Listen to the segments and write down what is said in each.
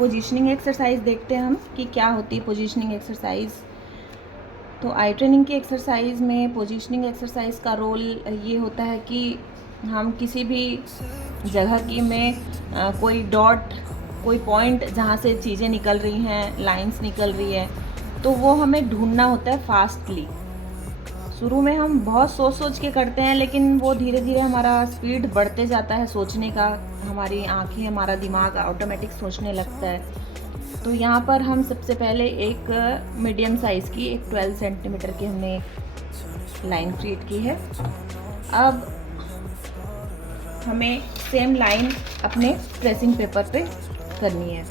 Positioning exercise देखते हैं हम कि क्या होती है पोजीशनिंग एक्सरसाइज। तो आई ट्रेनिंग की एक्सरसाइज में पोजीशनिंग एक्सरसाइज का रोल ये होता है कि हम किसी भी जगह की में कोई डॉट, कोई पॉइंट जहाँ से चीज़ें निकल रही हैं, लाइंस निकल रही है, तो वो हमें ढूंढना होता है फास्टली। शुरू में हम बहुत सोच सोच के करते हैं, लेकिन वो धीरे धीरे हमारा स्पीड बढ़ते जाता है सोचने का, हमारी आँखें, हमारा दिमाग ऑटोमेटिक सोचने लगता है। तो यहाँ पर हम सबसे पहले एक मीडियम साइज़ की, एक 12 सेंटीमीटर की हमने लाइन क्रिएट की है। अब हमें सेम लाइन अपने ट्रेसिंग पेपर पे करनी है।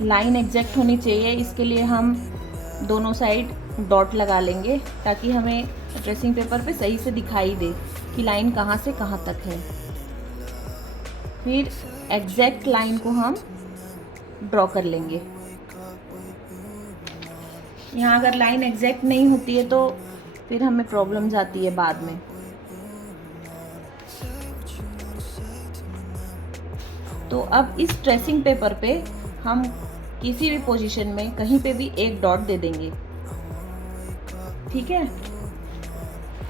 लाइन एग्जैक्ट होनी चाहिए, इसके लिए हम दोनों साइड डॉट लगा लेंगे ताकि हमें ट्रेसिंग पेपर पे सही से दिखाई दे कि लाइन कहाँ से कहाँ तक है। फिर एग्जैक्ट लाइन को हम ड्रॉ कर लेंगे। यहाँ अगर लाइन एग्जैक्ट नहीं होती है तो फिर हमें प्रॉब्लम आती है बाद में। तो अब इस ट्रेसिंग पेपर पे हम किसी भी पोजीशन में कहीं पे भी एक डॉट दे देंगे, ठीक है।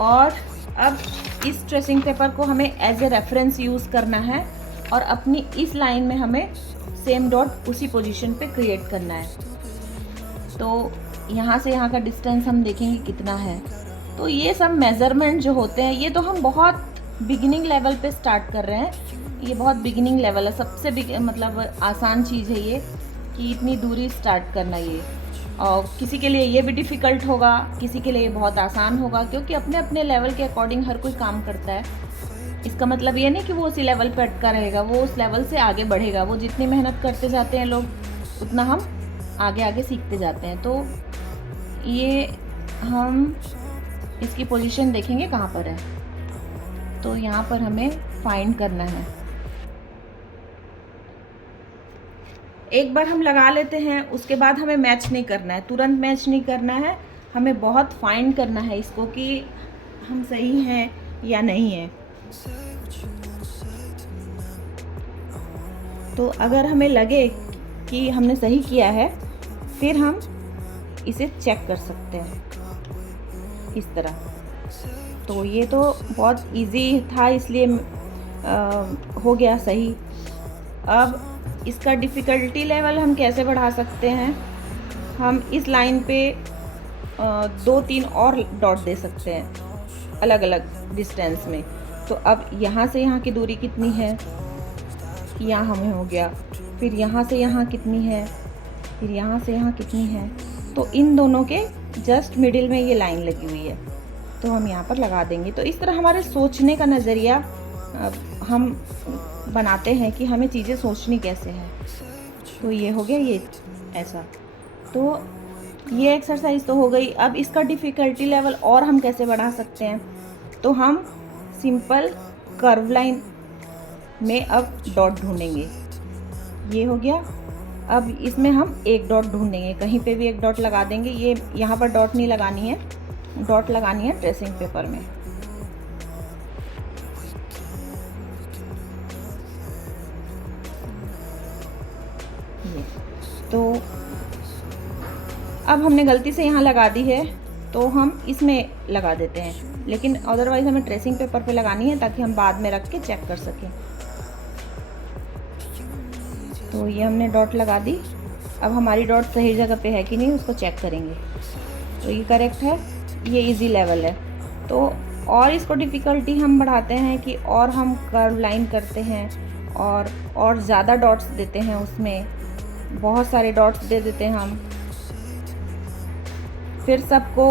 और अब इस ट्रेसिंग पेपर को हमें एज ए रेफरेंस यूज़ करना है और अपनी इस लाइन में हमें सेम डॉट उसी पोजीशन पे क्रिएट करना है। तो यहाँ से यहाँ का डिस्टेंस हम देखेंगे कितना है। तो ये सब मेज़रमेंट जो होते हैं, ये तो हम बहुत बिगिनिंग लेवल पे स्टार्ट कर रहे हैं। ये बहुत बिगिनिंग लेवल है, सबसे मतलब आसान चीज़ है ये कि इतनी दूरी स्टार्ट करना। ये और किसी के लिए ये भी डिफ़िकल्ट होगा, किसी के लिए ये बहुत आसान होगा, क्योंकि अपने अपने लेवल के अकॉर्डिंग हर कोई काम करता है। इसका मतलब ये नहीं कि वो उसी लेवल पर अटका रहेगा, वो उस लेवल से आगे बढ़ेगा। वो जितनी मेहनत करते जाते हैं लोग, उतना हम आगे आगे सीखते जाते हैं। तो ये हम इसकी पोजीशन देखेंगे कहाँ पर है। तो यहाँ पर हमें फाइंड करना है। एक बार हम लगा लेते हैं, उसके बाद हमें मैच नहीं करना है, तुरंत मैच नहीं करना है। हमें बहुत फाइंड करना है इसको कि हम सही हैं या नहीं हैं। तो अगर हमें लगे कि हमने सही किया है, फिर हम इसे चेक कर सकते हैं इस तरह। तो ये तो बहुत इजी था, इसलिए हो गया सही। अब इसका डिफ़िकल्टी लेवल हम कैसे बढ़ा सकते हैं? हम इस लाइन पे 2-3 और डॉट दे सकते हैं अलग अलग डिस्टेंस में। तो अब यहाँ से यहाँ की दूरी कितनी है, यहाँ हमें हो गया। फिर यहाँ से यहाँ कितनी है, फिर यहाँ से यहाँ कितनी है। तो इन दोनों के जस्ट मिडिल में ये लाइन लगी हुई है, तो हम यहाँ पर लगा देंगे। तो इस तरह हमारे सोचने का नज़रिया हम बनाते हैं कि हमें चीज़ें सोचनी कैसे हैं। तो ये हो गया ये ऐसा। तो ये एक्सरसाइज तो हो गई। अब इसका डिफ़िकल्टी लेवल और हम कैसे बढ़ा सकते हैं? तो हम सिंपल कर्व लाइन में अब डॉट ढूंढेंगे। ये हो गया। अब इसमें हम एक डॉट ढूंढेंगे, कहीं पे भी एक डॉट लगा देंगे। ये यहाँ पर डॉट नहीं लगानी है, डॉट लगानी है ट्रेसिंग पेपर में। ये तो अब हमने गलती से यहाँ लगा दी है, तो हम इसमें लगा देते हैं, लेकिन अदरवाइज़ हमें ट्रेसिंग पेपर पे लगानी है ताकि हम बाद में रख के चेक कर सकें। तो ये हमने डॉट लगा दी। अब हमारी डॉट सही जगह पे है कि नहीं, उसको चेक करेंगे। तो ये करेक्ट है, ये इजी लेवल है। तो और इसको डिफ़िकल्टी हम बढ़ाते हैं कि और हम कर्व लाइन करते हैं और ज़्यादा डॉट्स देते हैं, उसमें बहुत सारे डॉट्स दे देते हैं हम। फिर सबको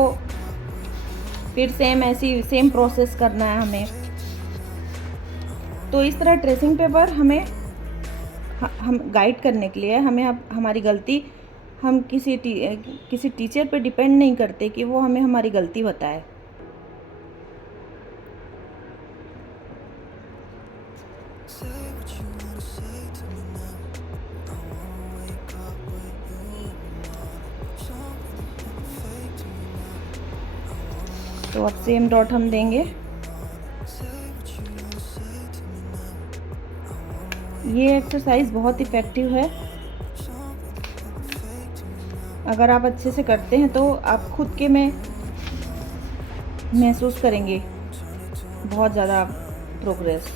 फिर सेम प्रोसेस करना है हमें। तो इस तरह ट्रेसिंग पेपर हमें हम गाइड करने के लिए, हमें अब हमारी गलती, हम किसी टीचर पे डिपेंड नहीं करते कि वो हमें हमारी गलती बताए। तो अब सेम डॉट हम देंगे। ये एक्सरसाइज बहुत इफ़ेक्टिव है। अगर आप अच्छे से करते हैं तो आप खुद के में महसूस करेंगे बहुत ज़्यादा प्रोग्रेस।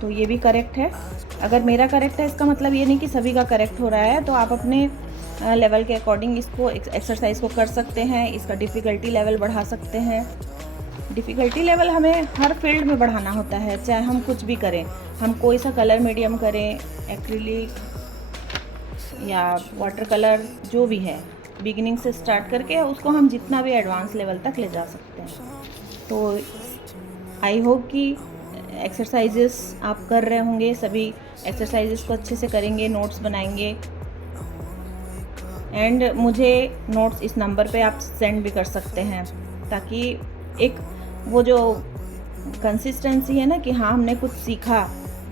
तो ये भी करेक्ट है। अगर मेरा करेक्ट है इसका मतलब ये नहीं कि सभी का करेक्ट हो रहा है। तो आप अपने लेवल के अकॉर्डिंग इसको एक्सरसाइज को कर सकते हैं। इसका डिफ़िकल्टी लेवल बढ़ा सकते हैं। डिफ़िकल्टी लेवल हमें हर फील्ड में बढ़ाना होता है, चाहे हम कुछ भी करें। हम कोई सा कलर मीडियम करें, एक्रिलिक या वाटर कलर, जो भी है, बिगिनिंग से स्टार्ट करके उसको हम जितना भी एडवांस लेवल तक ले जा सकते हैं। तो आई होप कि एक्सरसाइजेस आप कर रहे होंगे, सभी एक्सरसाइजेस को अच्छे से करेंगे, नोट्स बनाएंगे। एंड मुझे नोट्स इस नंबर पे आप सेंड भी कर सकते हैं, ताकि एक वो जो कंसिस्टेंसी है ना कि हाँ हमने कुछ सीखा,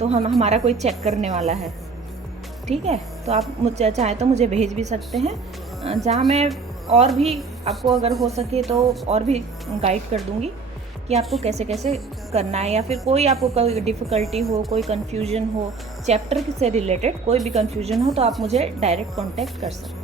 तो हमारा कोई चेक करने वाला है। ठीक है, तो आप मुझे चाहे तो मुझे भेज भी सकते हैं, जहाँ मैं और भी आपको अगर हो सके तो और भी गाइड कर दूँगी कि आपको कैसे कैसे करना है। या फिर कोई आपको कोई डिफ़िकल्टी हो, कोई कन्फ्यूजन हो, चैप्टर से रिलेटेड कोई भी कन्फ्यूजन हो, तो आप मुझे डायरेक्ट कॉन्टैक्ट कर सकते हैं।